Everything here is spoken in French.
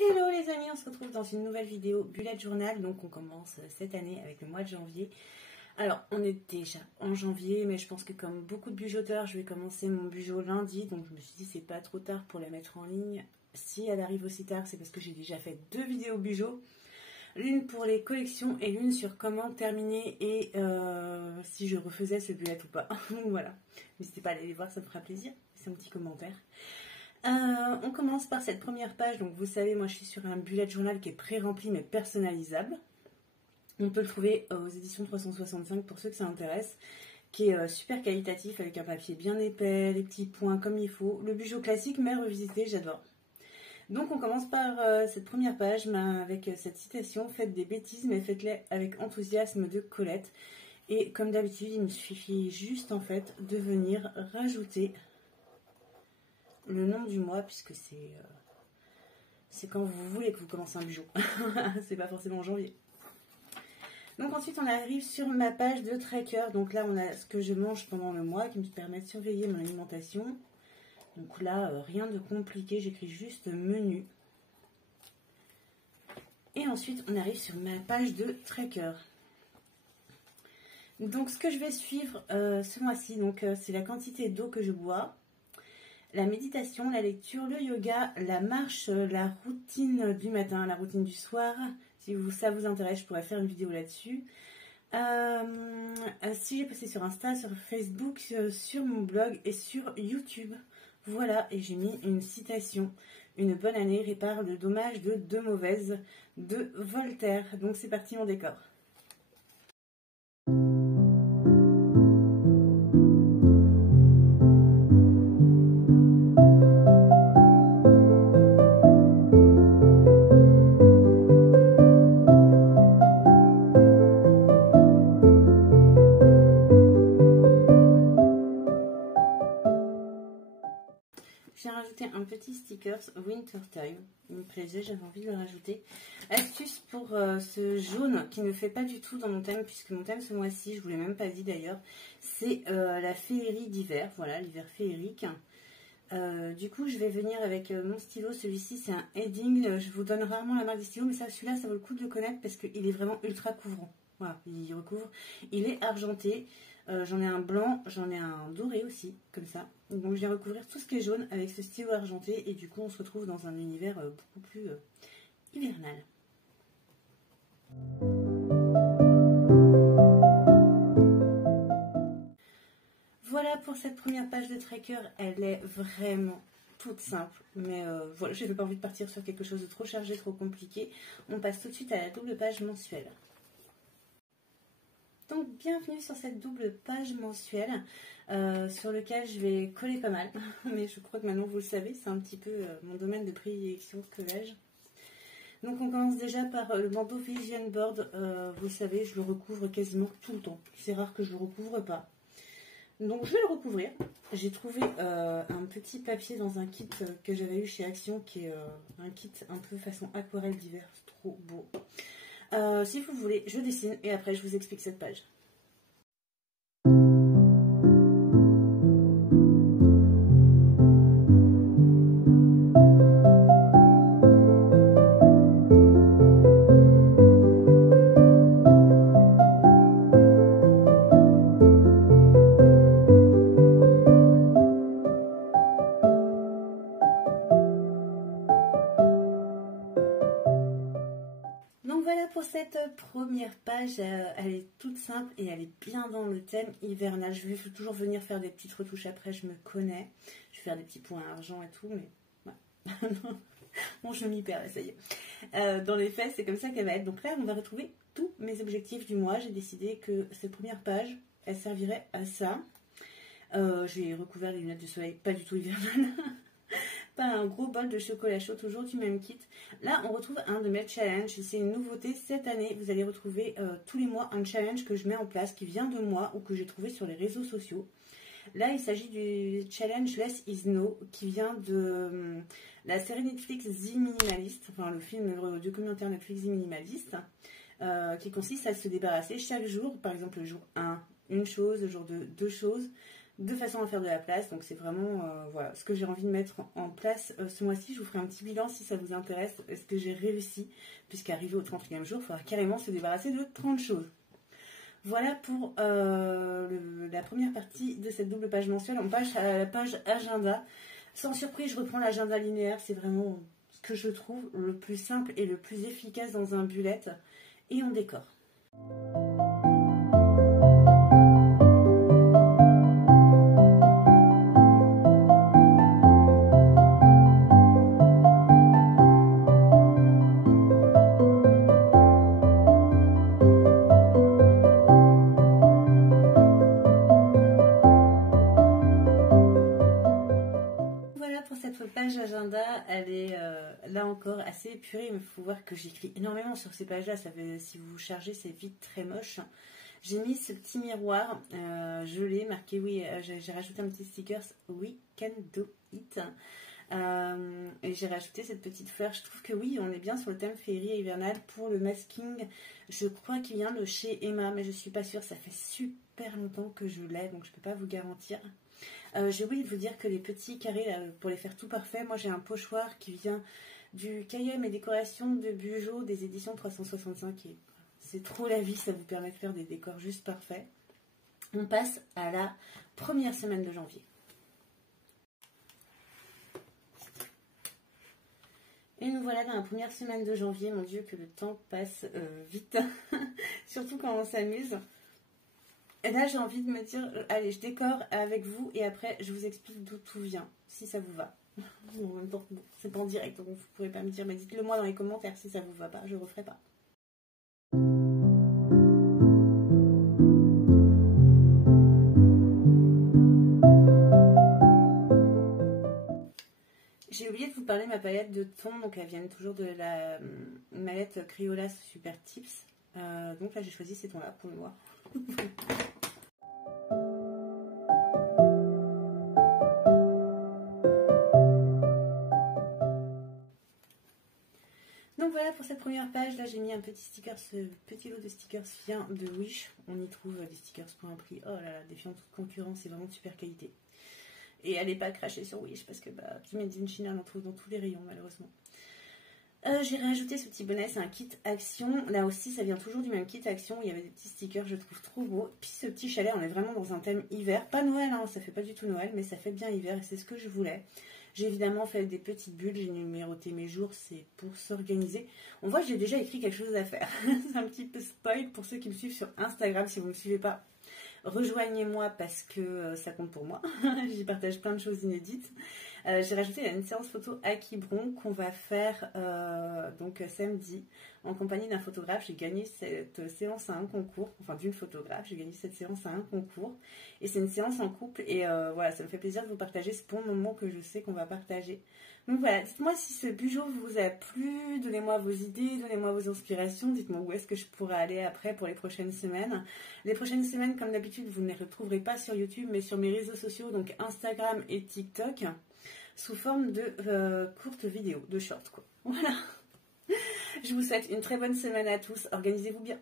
Hello les amis, on se retrouve dans une nouvelle vidéo Bullet Journal. Donc on commence cette année avec le mois de janvier. Alors on est déjà en janvier, mais je pense que comme beaucoup de bijoteurs, je vais commencer mon bijou lundi. Donc je me suis dit c'est pas trop tard pour la mettre en ligne. Si elle arrive aussi tard, c'est parce que j'ai déjà fait deux vidéos bijoux. L'une pour les collections et l'une sur comment terminer et si je refaisais ce bullet ou pas. Voilà, n'hésitez pas à aller les voir, ça me fera plaisir. C'est un petit commentaire. On commence par cette première page. Donc vous savez, moi je suis sur un bullet journal qui est pré-rempli mais personnalisable. On peut le trouver aux éditions 365 pour ceux que ça intéresse, qui est super qualitatif avec un papier bien épais, les petits points comme il faut. Le bijou classique mais revisité, j'adore. Donc on commence par cette première page avec cette citation: faites des bêtises mais faites-les avec enthousiasme, de Colette. Et comme d'habitude, il me suffit juste en fait de venir rajouter le nom du mois, puisque c'est quand vous voulez que vous commencez un bijou. C'est pas forcément en janvier. Donc ensuite on arrive sur ma page de tracker. Donc là on a ce que je mange pendant le mois qui me permet de surveiller mon alimentation. Donc là rien de compliqué, j'écris juste menu. Et ensuite on arrive sur ma page de tracker. Donc ce que je vais suivre ce mois-ci, donc c'est la quantité d'eau que je bois, la méditation, la lecture, le yoga, la marche, la routine du matin, la routine du soir. Si ça vous intéresse, je pourrais faire une vidéo là-dessus. Si j'ai posté sur Insta, sur Facebook, sur mon blog et sur YouTube. Voilà, et j'ai mis une citation: une bonne année répare le dommage de deux mauvaises, de Voltaire. Donc c'est parti, mon décor. J'ai rajouté un petit stickers Winter Time, il me plaisait, j'avais envie de le rajouter. Astuce pour ce jaune qui ne fait pas du tout dans mon thème, puisque mon thème ce mois-ci, je vous l'ai même pas dit d'ailleurs, c'est la féerie d'hiver, voilà, l'hiver féerique. Du coup, je vais venir avec mon stylo, celui-ci c'est un Edding, je vous donne rarement la marque des stylos, mais celui-là ça vaut le coup de le connaître parce qu'il est vraiment ultra couvrant. Voilà, il recouvre, il est argenté. J'en ai un blanc, j'en ai un doré aussi, comme ça. Donc je vais recouvrir tout ce qui est jaune avec ce stylo argenté et du coup on se retrouve dans un univers beaucoup plus hivernal. Voilà pour cette première page de tracker, elle est vraiment toute simple, mais voilà, je n'avais pas envie de partir sur quelque chose de trop chargé, trop compliqué. On passe tout de suite à la double page mensuelle. Donc bienvenue sur cette double page mensuelle sur lequel je vais coller pas mal, mais je crois que maintenant vous le savez, c'est un petit peu mon domaine de prédilection, collage. Donc on commence déjà par le bandeau Vision Board, vous savez, je le recouvre quasiment tout le temps, c'est rare que je le recouvre pas. Donc je vais le recouvrir. J'ai trouvé un petit papier dans un kit que j'avais eu chez Action, qui est un kit un peu façon aquarelle d'hiver, c'est trop beau. Si vous voulez, je dessine et après je vous explique cette page. Donc voilà pour cette première page, elle est toute simple et elle est bien dans le thème hivernal. Je vais toujours venir faire des petites retouches après, je me connais. Je vais faire des petits points argent et tout, mais ouais. Bon, je m'y perds, ça y est. Dans les faits, c'est comme ça qu'elle va être. Donc là, on va retrouver tous mes objectifs du mois. J'ai décidé que cette première page, elle servirait à ça. J'ai recouvert les lunettes de soleil, pas du tout hivernales. Pas un gros bol de chocolat chaud, toujours du même kit. Là, on retrouve un de mes challenges. C'est une nouveauté cette année. Vous allez retrouver tous les mois un challenge que je mets en place, qui vient de moi ou que j'ai trouvé sur les réseaux sociaux. Là, il s'agit du challenge Less is No, qui vient de la série Netflix The Minimalist, enfin le film documentaire Netflix The Minimalist, qui consiste à se débarrasser chaque jour, par exemple le jour 1, une chose, le jour 2, deux choses, de façon à faire de la place. Donc c'est vraiment voilà, ce que j'ai envie de mettre en place ce mois-ci. Je vous ferai un petit bilan si ça vous intéresse. Est-ce que j'ai réussi? Puisqu'arrivé au 31e jour, il faudra carrément se débarrasser de 30 choses. Voilà pour la première partie de cette double page mensuelle. On passe à la page agenda. Sans surprise, je reprends l'agenda linéaire. C'est vraiment ce que je trouve le plus simple et le plus efficace dans un bullet. Et on décore. Agenda, elle est là encore assez épurée, mais il faut voir que j'écris énormément sur ces pages là. Si vous chargez, c'est vite très moche. J'ai mis ce petit miroir, je l'ai marqué, oui, j'ai rajouté un petit sticker, we can do it, et j'ai rajouté cette petite fleur. Je trouve que oui, on est bien sur le thème féerie et hivernal. Pour le masking, je crois qu'il vient de chez Emma, mais je suis pas sûre, ça fait super longtemps que je l'ai, donc je peux pas vous garantir. J'ai oublié de vous dire que les petits carrés, là, pour les faire tout parfait, moi j'ai un pochoir qui vient du KM et décoration de Bujo des éditions 365. Et c'est trop la vie, ça vous permet de faire des décors juste parfaits. On passe à la première semaine de janvier. Et nous voilà dans la première semaine de janvier. Mon Dieu, que le temps passe vite, surtout quand on s'amuse. Et là, j'ai envie de me dire, allez, je décore avec vous et après, je vous explique d'où tout vient, si ça vous va. En même temps, bon, c'est pas en direct, donc vous ne pourrez pas me dire, mais dites-le moi dans les commentaires si ça vous va pas, je ne referai pas. J'ai oublié de vous parler de ma palette de tons, donc elle vient toujours de la mallette Crayolas Super Tips. Donc là, j'ai choisi ces tons-là pour le noir. Donc voilà pour cette première page. Là, j'ai mis un petit sticker. Ce petit lot de stickers vient de Wish. On y trouve des stickers pour un prix. Oh là là, défiant toute concurrence, c'est vraiment de super qualité. Et elle n'est pas crachée sur Wish parce que petit Made in China, on en trouve dans tous les rayons malheureusement. J'ai rajouté ce petit bonnet, c'est un kit action. Là aussi, ça vient toujours du même kit action. Il y avait des petits stickers, je trouve trop beau. Puis ce petit chalet, on est vraiment dans un thème hiver. Pas Noël, hein, ça fait pas du tout Noël, mais ça fait bien hiver et c'est ce que je voulais. J'ai évidemment fait des petites bulles, j'ai numéroté mes jours, c'est pour s'organiser. On voit que j'ai déjà écrit quelque chose à faire. C'est un petit peu spoil pour ceux qui me suivent sur Instagram. Si vous ne me suivez pas, rejoignez-moi parce que ça compte pour moi. J'y partage plein de choses inédites. J'ai rajouté une séance photo à Quiberon qu'on va faire donc samedi en compagnie d'un photographe. J'ai gagné cette séance à un concours, enfin d'une photographe, j'ai gagné cette séance à un concours et c'est une séance en couple et voilà, ça me fait plaisir de vous partager ce bon moment que je sais qu'on va partager. Donc voilà, dites-moi si ce bijou vous a plu, donnez-moi vos idées, donnez-moi vos inspirations, dites-moi où est-ce que je pourrais aller après pour les prochaines semaines. Les prochaines semaines, comme d'habitude, vous ne les retrouverez pas sur YouTube mais sur mes réseaux sociaux, donc Instagram et TikTok, sous forme de courtes vidéos, de shorts quoi. Voilà. Je vous souhaite une très bonne semaine à tous, organisez-vous bien.